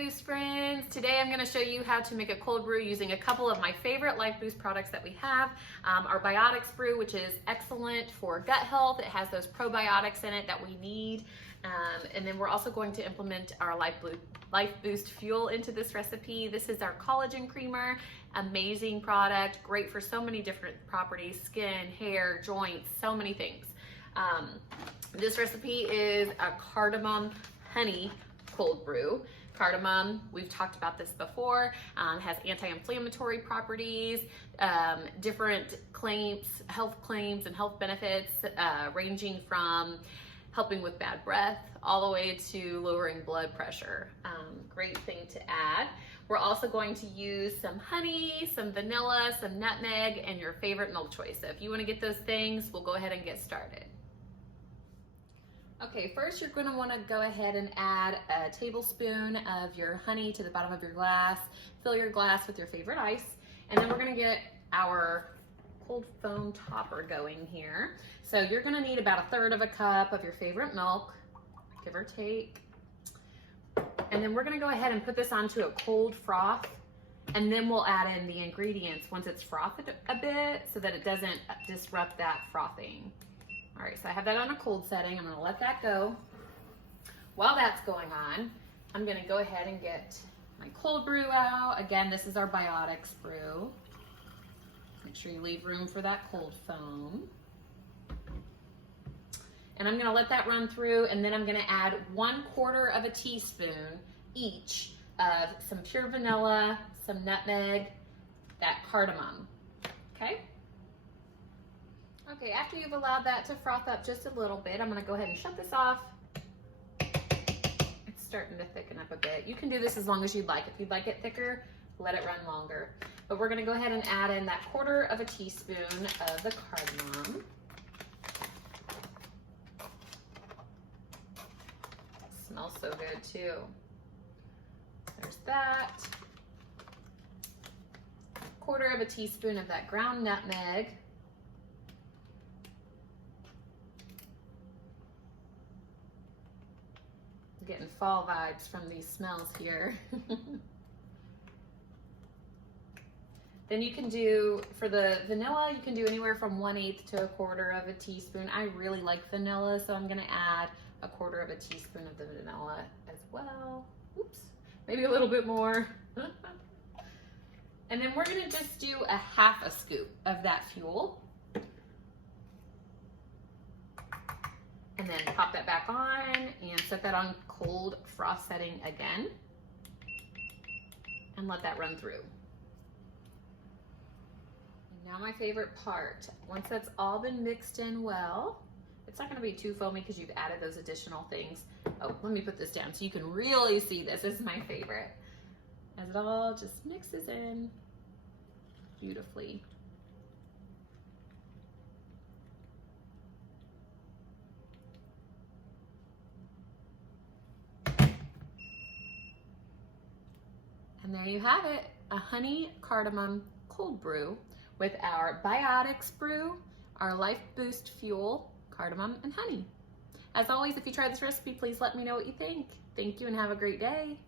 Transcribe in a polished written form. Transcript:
LifeBoost friends. Today I'm going to show you how to make a cold brew using a couple of my favorite LifeBoost products that we have. Our Biotics brew, which is excellent for gut health. It has those probiotics in it that we need. And then we're also going to implement our LifeBoost fuel into this recipe. This is our collagen creamer. Amazing product, great for so many different properties, skin, hair, joints, so many things. This recipe is a cardamom honey cold brew. Cardamom, we've talked about this before, has anti-inflammatory properties, different claims, health claims and health benefits, ranging from helping with bad breath all the way to lowering blood pressure. Great thing to add. We're also going to use some honey, some vanilla, some nutmeg, and your favorite milk choice. So if you want to get those things, we'll go ahead and get started. Okay, first you're going to want to go ahead and add a tablespoon of your honey to the bottom of your glass. Fill your glass with your favorite ice, and then we're going to get our cold foam topper going here. So you're going to need about 1/3 cup of your favorite milk, give or take. And then we're going to go ahead and put this onto a cold froth, and then we'll add in the ingredients once it's frothed a bit so that it doesn't disrupt that frothing. All right, so I have that on a cold setting. I'm gonna let that go. While that's going on, I'm gonna go ahead and get my cold brew out. Again, this is our Biotics brew. Make sure you leave room for that cold foam. And I'm gonna let that run through, and then I'm gonna add 1/4 teaspoon each of some pure vanilla, some nutmeg, that cardamom, okay? Okay, after you've allowed that to froth up just a little bit, I'm gonna go ahead and shut this off. It's starting to thicken up a bit. You can do this as long as you'd like. If you'd like it thicker, let it run longer. But we're gonna go ahead and add in that 1/4 teaspoon of the cardamom. Smells so good too. There's that. 1/4 teaspoon of that ground nutmeg. Getting fall vibes from these smells here. Then you can do, for the vanilla, you can do anywhere from 1/8 to 1/4 teaspoon. I really like vanilla, so I'm gonna add 1/4 teaspoon of the vanilla as well. Oops, maybe a little bit more. And then we're gonna just do a 1/2 scoop of that fuel. And then pop that back on and set that on cold froth setting again. And let that run through. And now my favorite part. Once that's all been mixed in well, it's not gonna be too foamy because you've added those additional things. Oh, let me put this down so you can really see this. This is my favorite. As it all just mixes in beautifully. And there you have it, a honey cardamom cold brew with our Biotics brew, our LifeBoost fuel, cardamom and honey. As always, if you try this recipe, please let me know what you think. Thank you and have a great day.